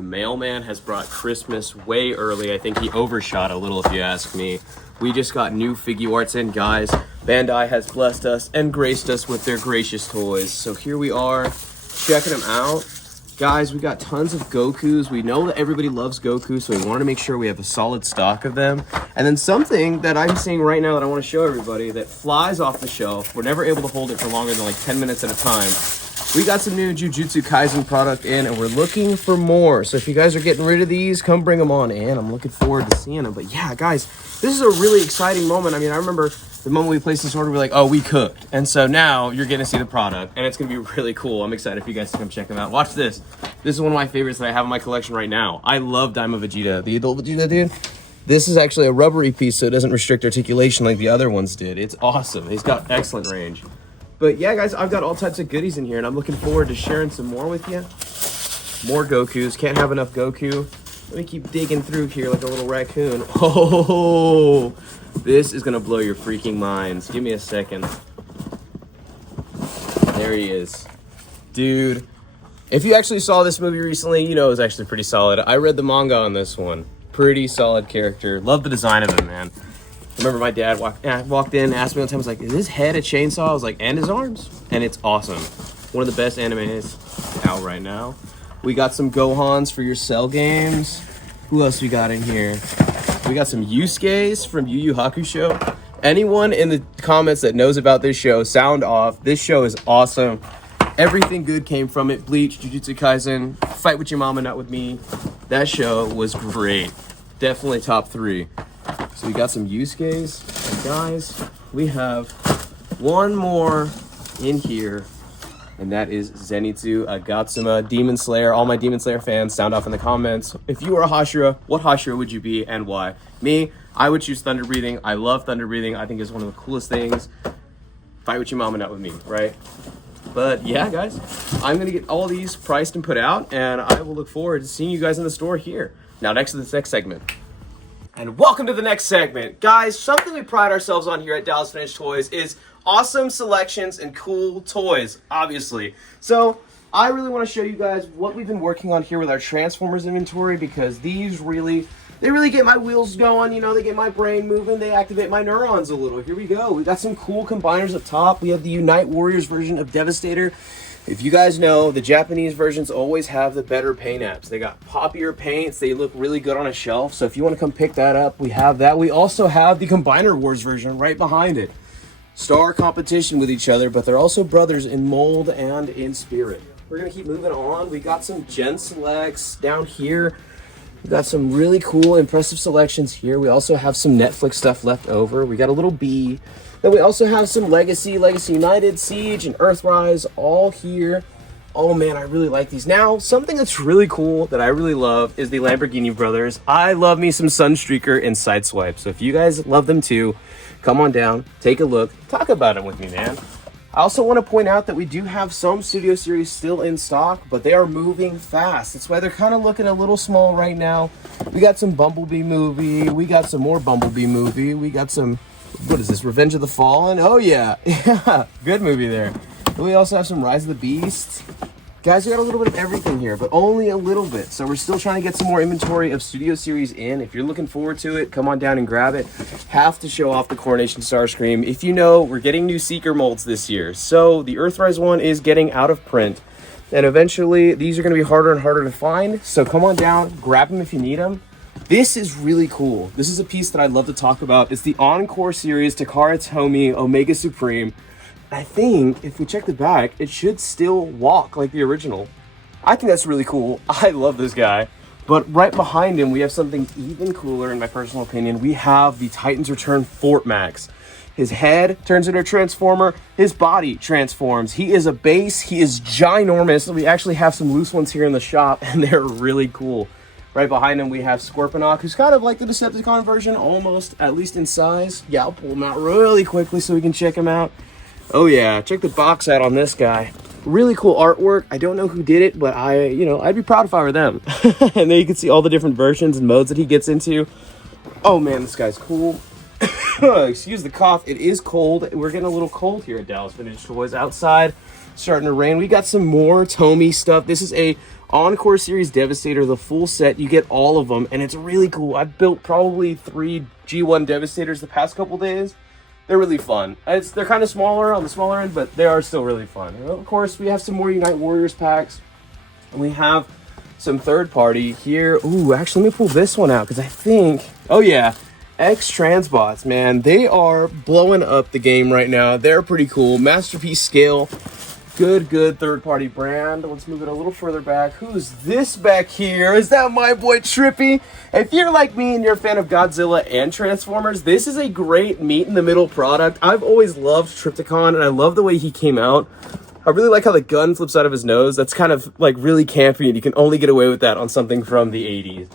The mailman has brought Christmas way early. I think he overshot a little if you ask me. We just got new Figuarts in, guys. Bandai has blessed us and graced us with their gracious toys. So here we are, checking them out. Guys, we got tons of Gokus. We know that everybody loves Goku, so we wanted to make sure we have a solid stock of them. And then something that I'm seeing right now that I want to show everybody that flies off the shelf. We're never able to hold it for longer than like 10 minutes at a time. We got some new Jujutsu Kaisen product in, and we're looking for more. So if you guys are getting rid of these, come bring them on in. I'm looking forward to seeing them. But yeah, guys, this is a really exciting moment. I mean, I remember the moment we placed this order, we're like, oh, we cooked. And so now you're getting to see the product, and it's going to be really cool. I'm excited for you guys to come check them out. Watch this. This is one of my favorites that I have in my collection right now. I love Daima Vegeta, the adult Vegeta, dude. This is actually a rubbery piece, so it doesn't restrict articulation like the other ones did. It's awesome. He's got excellent range. But yeah, guys, I've got all types of goodies in here, and I'm looking forward to sharing some more with you. More Gokus. Can't have enough Goku. Let me keep digging through here like a little raccoon. Oh, this is going to blow your freaking minds. Give me a second. There he is. Dude, if you actually saw this movie recently, you know it was actually pretty solid. I read the manga on this one. Pretty solid character. Love the design of him, man. I remember my dad walked in, asked me one time, was like, is his head a chainsaw? I was like, and his arms. And it's awesome. One of the best animes out right now. We got some Gohans for your Cell games. Who else we got in here? We got some Yusuke's from Yu Yu Hakusho. Anyone in the comments that knows about this show, sound off. This show is awesome. Everything good came from it. Bleach, Jujutsu Kaisen, Fight With Your Mama, Not With Me. That show was great. Definitely top 3. So we got some Yusuke's, and guys, we have one more in here, and that is Zenitsu Agatsuma, Demon Slayer. All my Demon Slayer fans, sound off in the comments. If you were a Hashira, what Hashira would you be and why? Me, I would choose Thunder Breathing. I love Thunder Breathing. I think it's one of the coolest things. Fight With Your Mama, Not With Me, right? But yeah, guys, I'm going to get all these priced and put out, and I will look forward to seeing you guys in the store here. Now, next to this next segment. And welcome to the next segment. Guys, something we pride ourselves on here at Dallas Vintage Toys is awesome selections and cool toys, obviously. So I really want to show you guys what we've been working on here with our Transformers inventory, because these really get my wheels going. You know, they get my brain moving. They activate my neurons a little. Here we go. We got some cool combiners up top. We have the Unite Warriors version of Devastator. If you guys know, the Japanese versions always have the better paint apps. They got poppier paints. They look really good on a shelf. So if you want to come pick that up, we have that. We also have the Combiner Wars version right behind it. Star competition with each other, but they're also brothers in mold and in spirit. We're going to keep moving on. We got some Gen Selects down here. We got some really cool, impressive selections here. We also have some Netflix stuff left over. We got a little B. Then we also have some Legacy United, Siege, and Earthrise all here. Oh man, I really like these. Now, something that's really cool that I really love is the Lamborghini Brothers. I love me some Sunstreaker and Sideswipe. So if you guys love them too, come on down, take a look, talk about them with me, man. I also want to point out that we do have some Studio Series still in stock, but they are moving fast. That's why they're kind of looking a little small right now. We got some Bumblebee movie. We got some more Bumblebee movie. We got some, what is this, Revenge of the Fallen? Oh yeah, yeah, good movie there. We also have some Rise of the Beast. Guys, we got a little bit of everything here, but only a little bit. So we're still trying to get some more inventory of Studio Series in. If you're looking forward to it, come on down and grab it. Have to show off the Coronation Starscream. If you know, we're getting new Seeker molds this year. So the Earthrise one is getting out of print. And eventually, these are going to be harder and harder to find. So come on down, grab them if you need them. This is really cool. This is a piece that I'd love to talk about. It's the Encore series Takara Tomy Omega Supreme. I think if we check the back, it should still walk like the original. I think that's really cool. I love this guy. But right behind him, we have something even cooler, in my personal opinion. We have the Titans Return Fort Max. His head turns into a Transformer. His body transforms. He is a base. He is ginormous. We actually have some loose ones here in the shop, and they're really cool. Right behind him, we have Scorponok, who's kind of like the Decepticon version, almost, at least in size. Yeah, I'll pull him out really quickly so we can check him out. Oh yeah, check the box out on this guy. Really cool artwork. I don't know who did it, but I'd be proud if I were them. And then you can see all the different versions and modes that he gets into. Oh man, this guy's cool. Excuse the cough. It is cold. We're getting a little cold here at Dallas Vintage Toys. Outside, starting to rain. We got some more Tomy stuff. This is a Encore Series Devastator, the full set. You get all of them, and it's really cool. I've built probably 3 G1 Devastators the past couple days. They're really fun. They're kind of smaller, on the smaller end, but they are still really fun. And of course, we have some more Unite Warriors packs. And we have some third party here. Ooh, actually, let me pull this one out, because I think, oh yeah, X-Transbots, man. They are blowing up the game right now. They're pretty cool. Masterpiece scale. Good third-party brand. Let's move it a little further back. Who's this back here? Is that my boy Trippy? If you're like me and you're a fan of Godzilla and Transformers, this is a great meet-in-the-middle product. I've always loved Trypticon, and I love the way he came out. I really like how the gun flips out of his nose. That's kind of like really campy, and you can only get away with that on something from the 80s.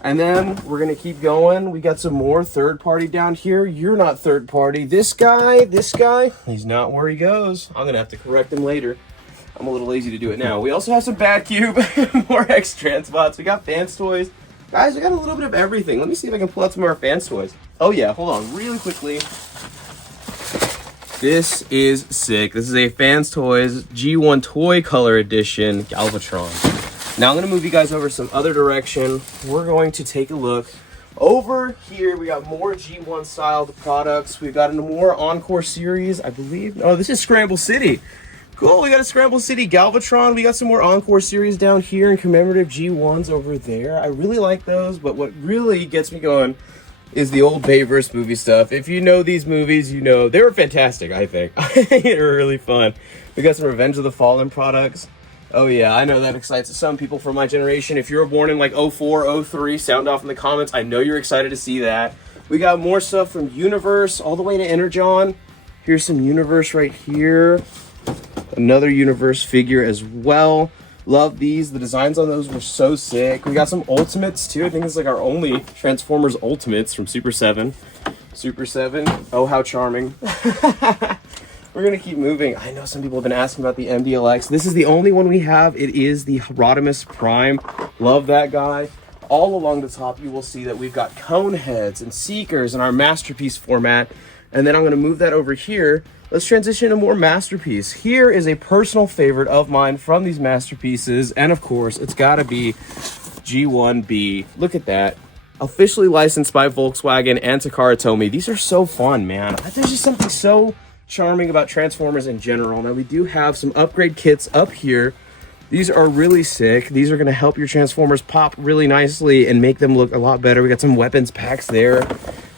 And then we're going to keep going. We got some more third party down here. You're not third party. This guy, he's not where he goes. I'm going to have to correct him later. I'm a little lazy to do it now. We also have some Bad Cube, more X-Transbots. We got Fans Toys. Guys, we got a little bit of everything. Let me see if I can pull out some of our Fans Toys. Oh yeah, hold on really quickly. This is sick. This is a Fans Toys G1 Toy Color Edition Galvatron. Now I'm going to move you guys over some other direction. We're going to take a look. Over here, we got more G1 styled products. We've got a more Encore series, I believe. Oh, this is Scramble City. Cool, we got a Scramble City Galvatron. We got some more Encore series down here and commemorative G1s over there. I really like those, but what really gets me going is the old Bayverse movie stuff. If you know these movies, you know they were fantastic, I think. They were really fun. We got some Revenge of the Fallen products. Oh yeah, I know that excites some people from my generation. If you were born in like 04, 03, sound off in the comments. I know you're excited to see that. We got more stuff from Universe all the way to Energon. Here's some Universe right here. Another Universe figure as well. Love these. The designs on those were so sick. We got some Ultimates too. I think it's like our only Transformers Ultimates from Super 7. Super 7. Oh, how charming. We're going to keep moving. I know some people have been asking about the MDLX. This is the only one we have. It is the Rodimus Prime. Love that guy. All along the top, you will see that we've got cone heads and seekers in our Masterpiece format. And then I'm going to move that over here. Let's transition to more Masterpiece. Here is a personal favorite of mine from these Masterpieces. And of course, it's got to be G1B. Look at that. Officially licensed by Volkswagen and Takara Tomy. These are so fun, man. There's just something so charming about Transformers in general. Now we do have some upgrade kits up here. These are really sick. These are going to help your Transformers pop really nicely and make them look a lot better. We got some weapons packs there.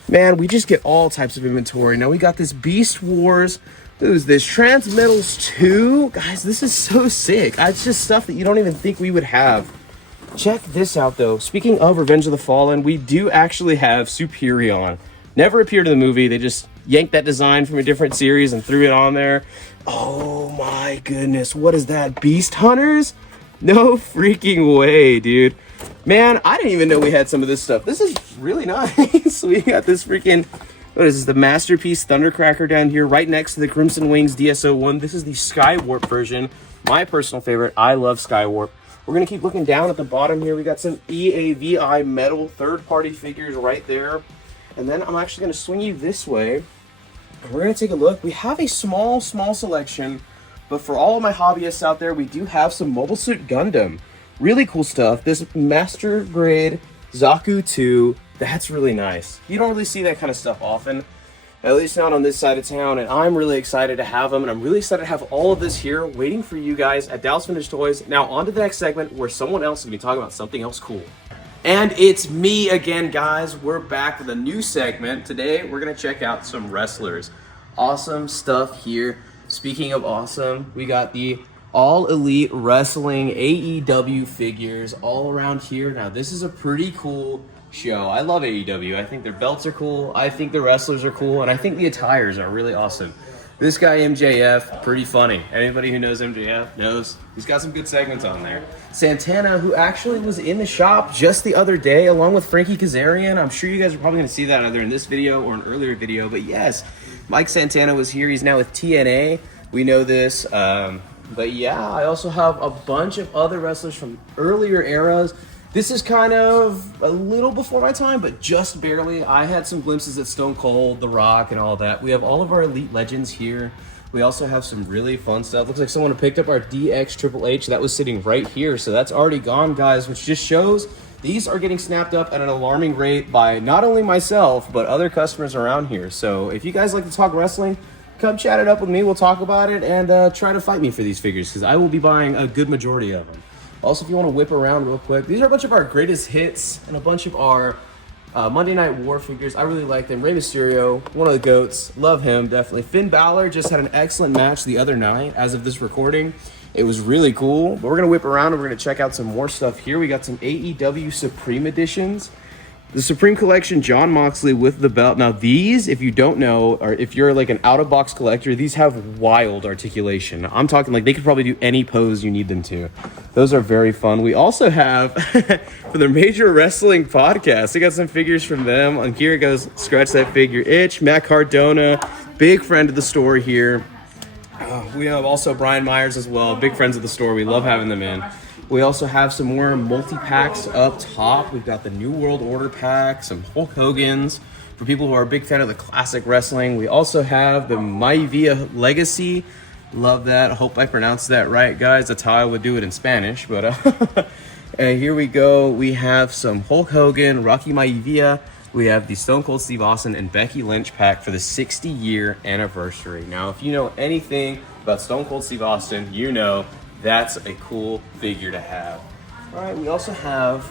Man, we just get all types of inventory. Now we got this Beast Wars. Who's this? Transmetals 2? Guys, this is so sick. It's just stuff that you don't even think we would have. Check this out though. Speaking of Revenge of the Fallen, we do actually have Superion. Never appeared in the movie. They just yanked that design from a different series and threw it on there. Oh my goodness. What is that? Beast Hunters? No freaking way, dude. Man, I didn't even know we had some of this stuff. This is really nice. We got this freaking, what is this? The Masterpiece Thundercracker down here right next to the Crimson Wings DSO1. This is the Skywarp version. My personal favorite. I love Skywarp. We're going to keep looking down at the bottom here. We got some EAVI metal third-party figures right there. And then I'm actually going to swing you this way. And we're going to take a look. We have a small selection. But for all of my hobbyists out there, we do have some Mobile Suit Gundam. Really cool stuff. This Master Grade Zaku 2. That's really nice. You don't really see that kind of stuff often. At least not on this side of town. And I'm really excited to have them. And I'm really excited to have all of this here waiting for you guys at Dallas Vintage Toys. Now on to the next segment where someone else is going to be talking about something else cool. And it's me again, guys. We're back with a new segment. Today, we're going to check out some wrestlers. Awesome stuff here. Speaking of awesome, we got the All Elite Wrestling AEW figures all around here. Now, this is a pretty cool show. I love AEW. I think their belts are cool. I think the wrestlers are cool. And I think the attires are really awesome. This guy, MJF, pretty funny. Anybody who knows MJF knows he's got some good segments on there. Santana, who actually was in the shop just the other day, along with Frankie Kazarian. I'm sure you guys are probably going to see that either in this video or an earlier video. But yes, Mike Santana was here. He's now with TNA. We know this. But yeah, I also have a bunch of other wrestlers from earlier eras. This is kind of a little before my time, but just barely. I had some glimpses at Stone Cold, The Rock, and all that. We have all of our Elite Legends here. We also have some really fun stuff. Looks like someone picked up our DX Triple H that was sitting right here. So that's already gone, guys, which just shows these are getting snapped up at an alarming rate by not only myself, but other customers around here. So if you guys like to talk wrestling, come chat it up with me. We'll talk about it and try to fight me for these figures because I will be buying a good majority of them. Also, if you want to whip around real quick, these are a bunch of our greatest hits and a bunch of our Monday Night War figures. I really like them. Rey Mysterio, one of the GOATs. Love him, definitely. Finn Balor just had an excellent match the other night as of this recording. It was really cool. But we're going to whip around and we're going to check out some more stuff here. We got some AEW Supreme editions. The Supreme Collection, Jon Moxley with the belt. Now these, if you don't know, or if you're like an out-of-box collector, these have wild articulation. I'm talking like they could probably do any pose you need them to. Those are very fun. We also have, for the Major Wrestling Podcast, we got some figures from them. And here it goes, scratch that figure itch. Matt Cardona, big friend of the store here. We have also Brian Myers as well, big friends of the store. We love having them in. We also have some more multi-packs up top. We've got the New World Order pack, some Hulk Hogan's for people who are a big fan of the classic wrestling. We also have the Maivia Legacy. Love that. I hope I pronounced that right, guys. That's how I would do it in Spanish. But and here we go. We have some Hulk Hogan, Rocky Maivia. We have the Stone Cold Steve Austin and Becky Lynch pack for the 60-year anniversary. Now, if you know anything about Stone Cold Steve Austin, you know that's a cool figure to have. All right, we also have,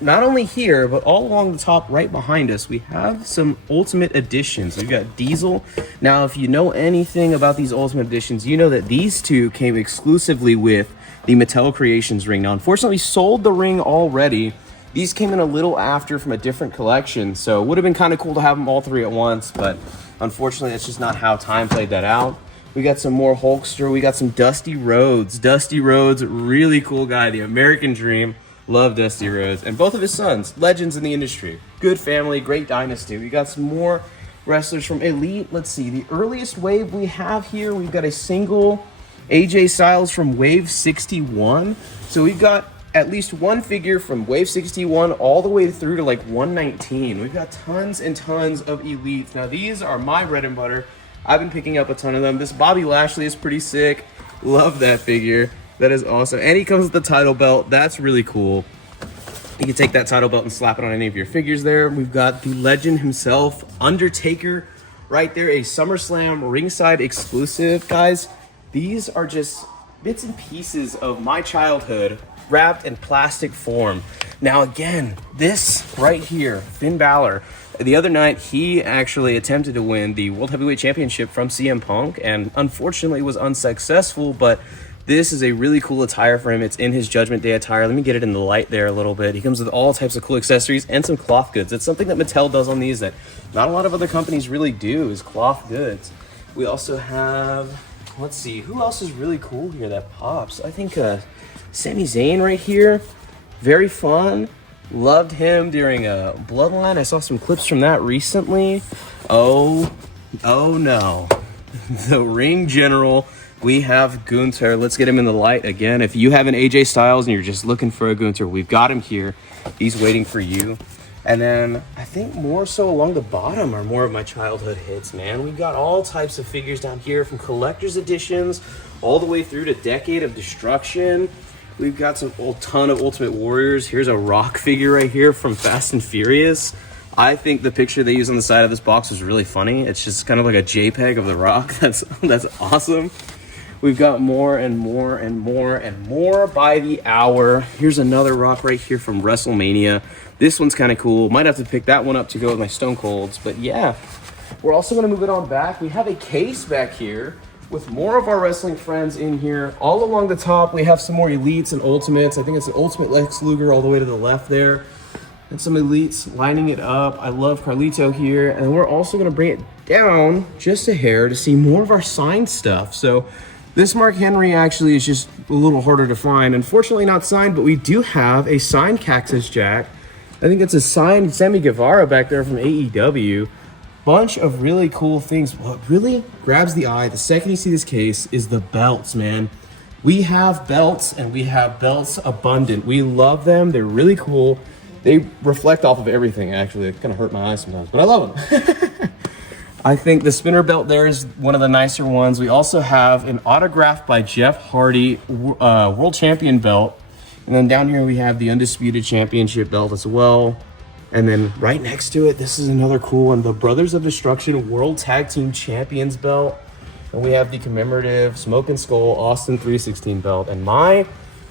not only here, but all along the top right behind us, we have some Ultimate Editions. We've got Diesel. Now, if you know anything about these Ultimate Editions, you know that these two came exclusively with the Mattel Creations ring. Now, unfortunately, we sold the ring already. These came in a little after from a different collection, so it would have been kind of cool to have them all three at once, but unfortunately, that's just not how time played that out. We got some more Hulkster. We got some Dusty Rhodes. Dusty Rhodes, really cool guy. The American Dream. Love Dusty Rhodes. And both of his sons, legends in the industry. Good family, great dynasty. We got some more wrestlers from Elite. Let's see. The earliest wave we have here, we've got a single AJ Styles from Wave 61. So we've got at least one figure from Wave 61 all the way through to like 119. We've got tons and tons of Elites. Now these are my bread and butter. I've been picking up a ton of them. This Bobby Lashley is pretty sick. Love that figure. That is awesome. And he comes with the title belt. That's really cool. You can take that title belt and slap it on any of your figures there. We've got the legend himself, Undertaker, right there. A SummerSlam ringside exclusive. Guys, these are just bits and pieces of my childhood wrapped in plastic form. Now again, this right here, Finn Balor, the other night he actually attempted to win the World Heavyweight Championship from CM Punk and unfortunately was unsuccessful, but this is a really cool attire for him. It's in his Judgment Day attire. Let me get it in the light there a little bit. He comes with all types of cool accessories and some cloth goods. It's something that Mattel does on these that not a lot of other companies really do, is cloth goods. We also have, let's see, who else is really cool here that pops? I think Sami Zayn right here. Very fun. Loved him during Bloodline. I saw some clips from that recently. Oh no. The Ring General. We have Gunther. Let's get him in the light again. If you have an AJ Styles and you're just looking for a Gunther, we've got him here. He's waiting for you. And then I think more so along the bottom are more of my childhood hits, man. We've got all types of figures down here from collector's editions all the way through to Decade of Destruction. We've got a ton of Ultimate Warriors. Here's a Rock figure right here from Fast and Furious. I think the picture they use on the side of this box is really funny. It's just kind of like a JPEG of The Rock. That's awesome. We've got more and more and more and more by the hour. Here's another Rock right here from WrestleMania. This one's kind of cool. Might have to pick that one up to go with my Stone Colds. But yeah, we're also going to move it on back. We have a case back here with more of our wrestling friends in here. All along the top, we have some more Elites and Ultimates. I think it's an Ultimate Lex Luger all the way to the left there. And some Elites lining it up. I love Carlito here. And we're also going to bring it down just a hair to see more of our signed stuff. So this Mark Henry actually is just a little harder to find. Unfortunately not signed, but we do have a signed Cactus Jack. I think it's a signed Sammy Guevara back there from AEW. Bunch of really cool things. What really grabs the eye the second you see this case is the belts, man. We have belts and we have belts abundant. We love them. They're really cool. They reflect off of everything, actually. It kind of hurt my eyes sometimes, but I love them. I think the spinner belt there is one of the nicer ones. We also have an autograph by Jeff Hardy world champion belt. And then down here we have the undisputed championship belt as well. And then right next to it, this is another cool one, the Brothers of Destruction World Tag Team Champions belt. And we have the commemorative Smoke and Skull Austin 316 belt. And one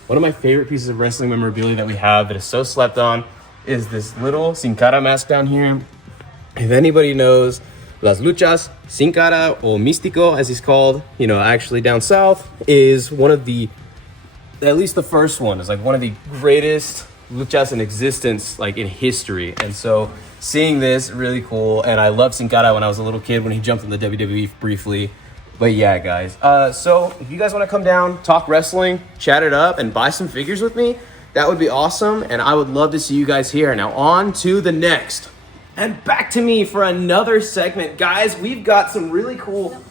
of my favorite pieces of wrestling memorabilia that we have that is so slept on is this little Sin Cara mask down here. If anybody knows Las Luchas, Sin Cara, or Místico, as he's called, you know, actually down south, is one of the, at least the first one, is like one of the greatest luchas in existence, like in history. And so seeing this, really cool. And I loved Sin Cara when I was a little kid when he jumped in the WWE briefly. But yeah, guys. So if you guys want to come down, talk wrestling, chat it up, and buy some figures with me, that would be awesome. And I would love to see you guys here. Now on to the next. And back to me for another segment. Guys, we've got some really cool...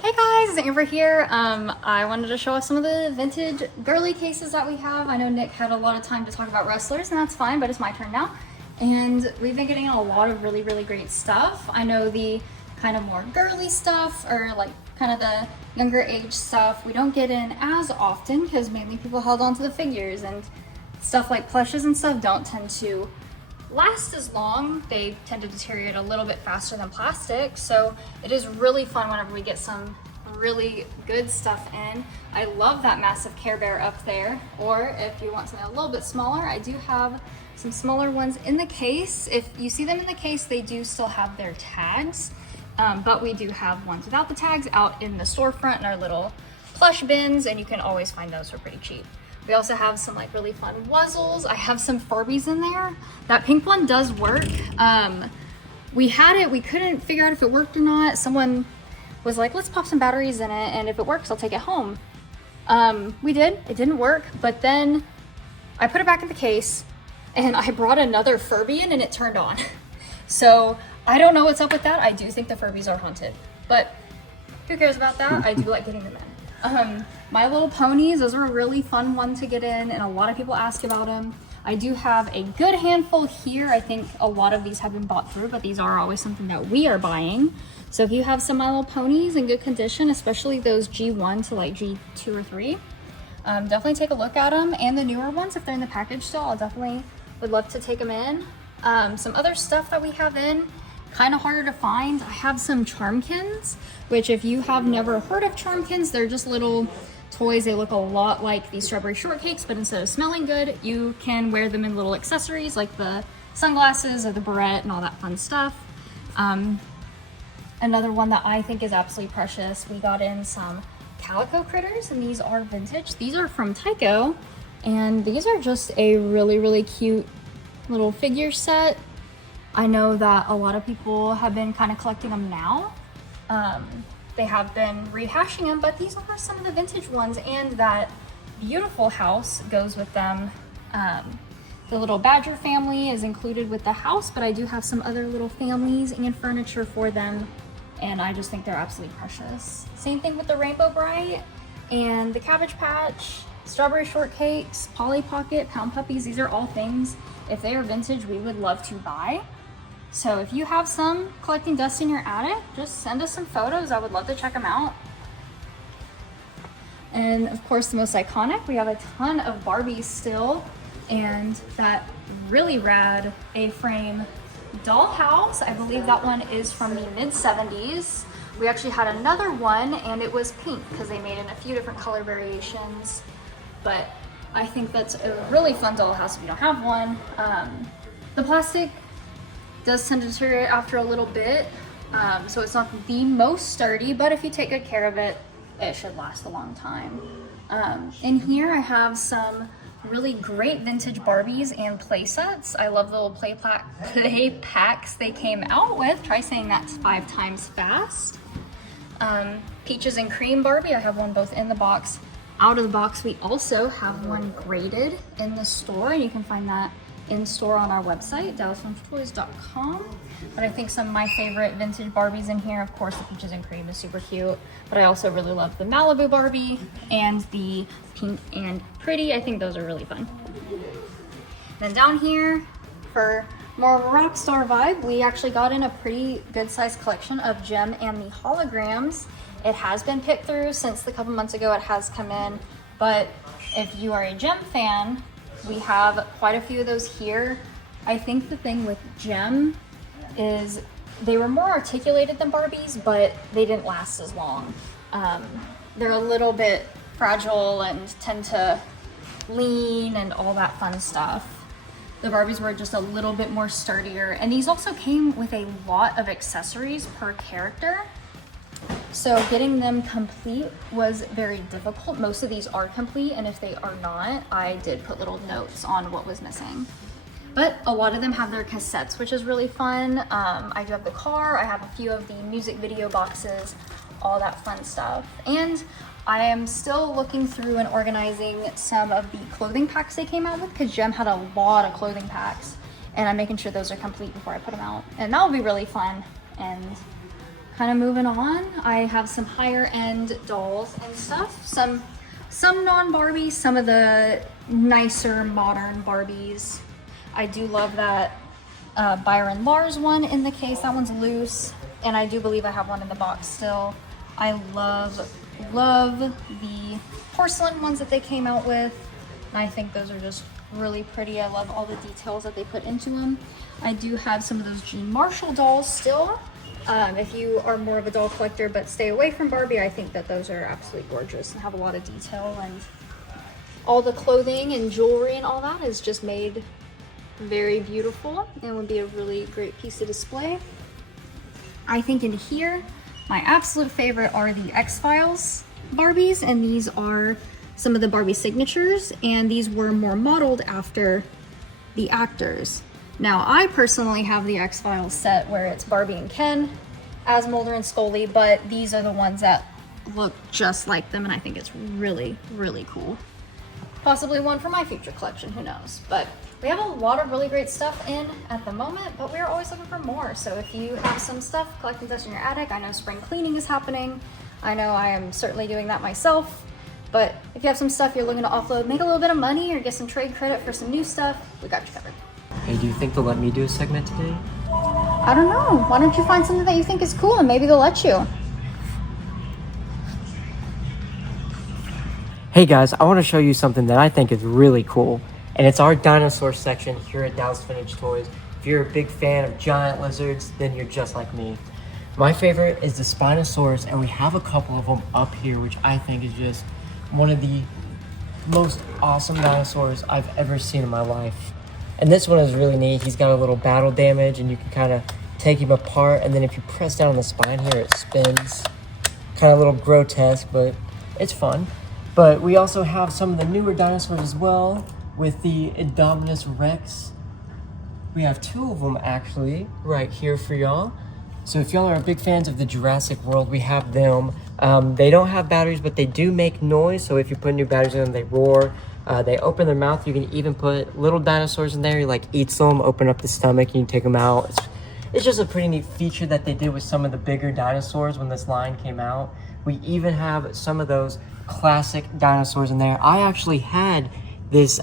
Hey guys, it's Amber here. I wanted to show off some of the vintage girly cases that we have. I know Nick had a lot of time to talk about wrestlers, and that's fine, but it's my turn now. And we've been getting a lot of really, really great stuff. I know the kind of more girly stuff, or like kind of the younger age stuff, we don't get in as often because mainly people held on to the figures, and stuff like plushes and stuff don't tend to last as long. They tend to deteriorate a little bit faster than plastic, so it is really fun whenever we get some really good stuff in. I love that massive Care Bear up there, or if you want something a little bit smaller, I do have some smaller ones in the case. If you see them in the case, they do still have their tags, but we do have ones without the tags out in the storefront in our little plush bins, and you can always find those for pretty cheap. We also have some like really fun Wuzzles. I have some Furbies in there. That pink one does work. We had it, we couldn't figure out if it worked or not. Someone was like, let's pop some batteries in it, and if it works, I'll take it home. We did, it didn't work, but then I put it back in the case, and I brought another Furby in, and it turned on. So I don't know what's up with that. I do think the Furbies are haunted, but who cares about that? I do like getting them in. My Little Ponies, those are a really fun one to get in, and a lot of people ask about them. I do have a good handful here. I think a lot of these have been bought through, but these are always something that we are buying. So if you have some My Little Ponies in good condition, especially those G1 to like G2 or 3, definitely take a look at them. And the newer ones, if they're in the package still, I'll definitely would love to take them in. Some other stuff that we have in, kind of harder to find. I have some Charmkins, which if you have never heard of Charmkins, they're just little toys. They look a lot like these strawberry shortcakes, but instead of smelling good, you can wear them in little accessories like the sunglasses or the barrette and all that fun stuff. Another one that I think is absolutely precious, we got in some Calico Critters, and these are vintage. These are from Tyco, and these are just a really, really cute little figure set. I know that a lot of people have been kind of collecting them now. They have been rehashing them, but these are some of the vintage ones, and that beautiful house goes with them. The little Badger family is included with the house, but I do have some other little families and furniture for them, and I just think they're absolutely precious. Same thing with the Rainbow Bright and the Cabbage Patch, Strawberry Shortcakes, Polly Pocket, Pound Puppies. These are all things, if they are vintage, we would love to buy. So if you have some collecting dust in your attic, just send us some photos. I would love to check them out. And of course, the most iconic, we have a ton of Barbies still, and that really rad A-frame dollhouse. I believe that one is from the mid-70s. We actually had another one, and it was pink because they made in a few different color variations. But I think that's a really fun dollhouse if you don't have one. The plastic does tend to deteriorate after a little bit, so it's not the most sturdy, but if you take good care of it, it should last a long time. In here I have some really great vintage Barbies and play sets. I love the little play packs they came out with. Try saying that 5 times fast. Peaches and Cream Barbie, I have one both in the box, out of the box. We also have one graded in the store, and you can find that in store on our website, dallasfilmstoys.com. But I think some of my favorite vintage Barbies in here, of course, the Peaches and Cream is super cute, but I also really love the Malibu Barbie and the Pink and Pretty. I think those are really fun. Then down here, for more of a rock star vibe, we actually got in a pretty good sized collection of Gem and the holograms. It has been picked through since the couple months ago it has come in, but if you are a Gem fan, we have quite a few of those here. I think the thing with Gem is they were more articulated than Barbies, but they didn't last as long. They're a little bit fragile and tend to lean and all that fun stuff. The Barbies were just a little bit more sturdier, and these also came with a lot of accessories per character. So getting them complete was very difficult. Most of these are complete, and if they are not, I did put little notes on what was missing. But a lot of them have their cassettes, which is really fun. I do have the car, I have a few of the music video boxes, all that fun stuff. And I am still looking through and organizing some of the clothing packs they came out with, because Gem had a lot of clothing packs, and I'm making sure those are complete before I put them out. And that will be really fun. And kind of moving on, I have some higher end dolls and stuff. Some non-Barbies, some of the nicer modern Barbies. I do love that Byron Lars one in the case. That one's loose, and I do believe I have one in the box still. I love the porcelain ones that they came out with. And I think those are just really pretty. I love all the details that they put into them. I do have some of those Jean Marshall dolls still. If you are more of a doll collector but stay away from Barbie, I think that those are absolutely gorgeous and have a lot of detail, and all the clothing and jewelry and all that is just made very beautiful and would be a really great piece to display. I think in here, my absolute favorite are the X-Files Barbies, and these are some of the Barbie signatures, and these were more modeled after the actors. Now, I personally have the X-Files set where it's Barbie and Ken as Mulder and Scully, but these are the ones that look just like them, and I think it's really, really cool. Possibly one for my future collection, who knows? But we have a lot of really great stuff in at the moment, but we're always looking for more. So if you have some stuff, collecting dust in your attic, I know spring cleaning is happening. I know I am certainly doing that myself. But if you have some stuff you're looking to offload, make a little bit of money or get some trade credit for some new stuff, we got you covered. Hey, do you think they'll let me do a segment today? I don't know. Why don't you find something that you think is cool and maybe they'll let you? Hey guys, I want to show you something that I think is really cool. And it's our dinosaur section here at Dallas Vintage Toys. If you're a big fan of giant lizards, then you're just like me. My favorite is the Spinosaurus, and we have a couple of them up here, which I think is just one of the most awesome dinosaurs I've ever seen in my life. And this one is really neat. He's got a little battle damage, and you can kind of take him apart, and then if you press down on the spine here, it spins. Kind of a little grotesque, but it's fun. But we also have some of the newer dinosaurs as well, with the Indominus Rex. We have two of them actually right here for y'all. So if y'all are big fans of the Jurassic World, we have them. They don't have batteries, but they do make noise. So if you put new batteries in them, they roar. They open their mouth. You can even put little dinosaurs in there. He like eats them, open up the stomach, and you can take them out. It's just a pretty neat feature that they did with some of the bigger dinosaurs when this line came out. We even have some of those classic dinosaurs in there. I actually had this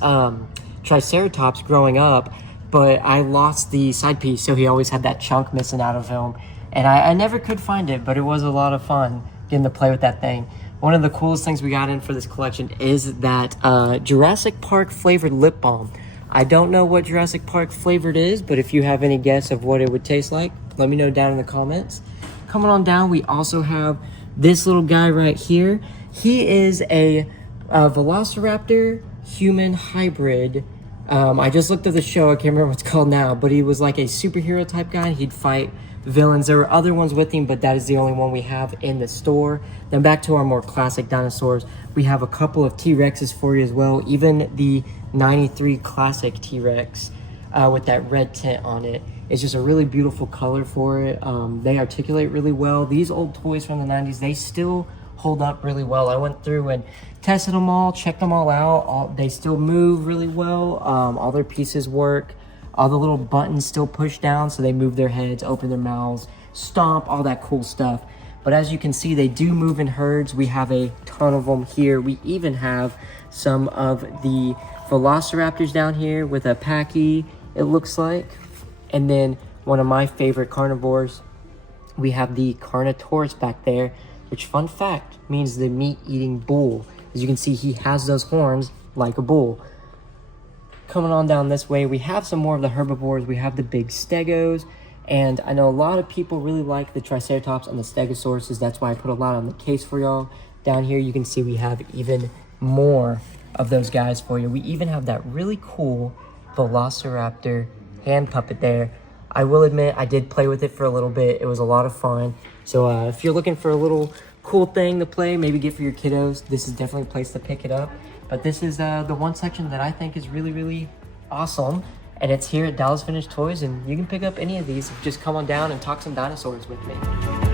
Triceratops growing up, but I lost the side piece, so he always had that chunk missing out of him. And I never could find it, but it was a lot of fun getting to play with that thing. One of the coolest things we got in for this collection is that Jurassic Park flavored lip balm. I don't know what Jurassic Park flavored is, but if you have any guess of what it would taste like, let me know down in the comments. Coming on down, we also have this little guy right here. He is a Velociraptor human hybrid. I just looked at the show, I can't remember what it's called now, but he was like a superhero type guy. He'd fight villains. There were other ones with him, but that is the only one we have in the store. Then back to our more classic dinosaurs, we have a couple of T-Rexes for you as well, even the 93 classic T-Rex with that red tint on it. It's just a really beautiful color for it. They articulate really well. These old toys from the 90s, they still hold up really well. I went through and tested them all, checked them all out. They still move really well. All their pieces work. All the little buttons still push down, so they move their heads, open their mouths, stomp, all that cool stuff. But as you can see, they do move in herds. We have a ton of them here. We even have some of the Velociraptors down here with a Packy, it looks like. And then one of my favorite carnivores, we have the Carnotaurus back there, which, fun fact, means the meat-eating bull. As you can see, he has those horns like a bull. Coming on down this way, we have some more of the herbivores. We have the big stegos, and I know a lot of people really like the Triceratops and the Stegosauruses. That's why I put a lot on the case for y'all. Down here, you can see we have even more of those guys for you. We even have that really cool Velociraptor hand puppet there. I will admit, I did play with it for a little bit. It was a lot of fun. So if you're looking for a little cool thing to play, maybe get for your kiddos, this is definitely a place to pick it up. But this is the one section that I think is really, really awesome. And it's here at Dallas Vintage Toys, and you can pick up any of these if you just come on down and talk some dinosaurs with me.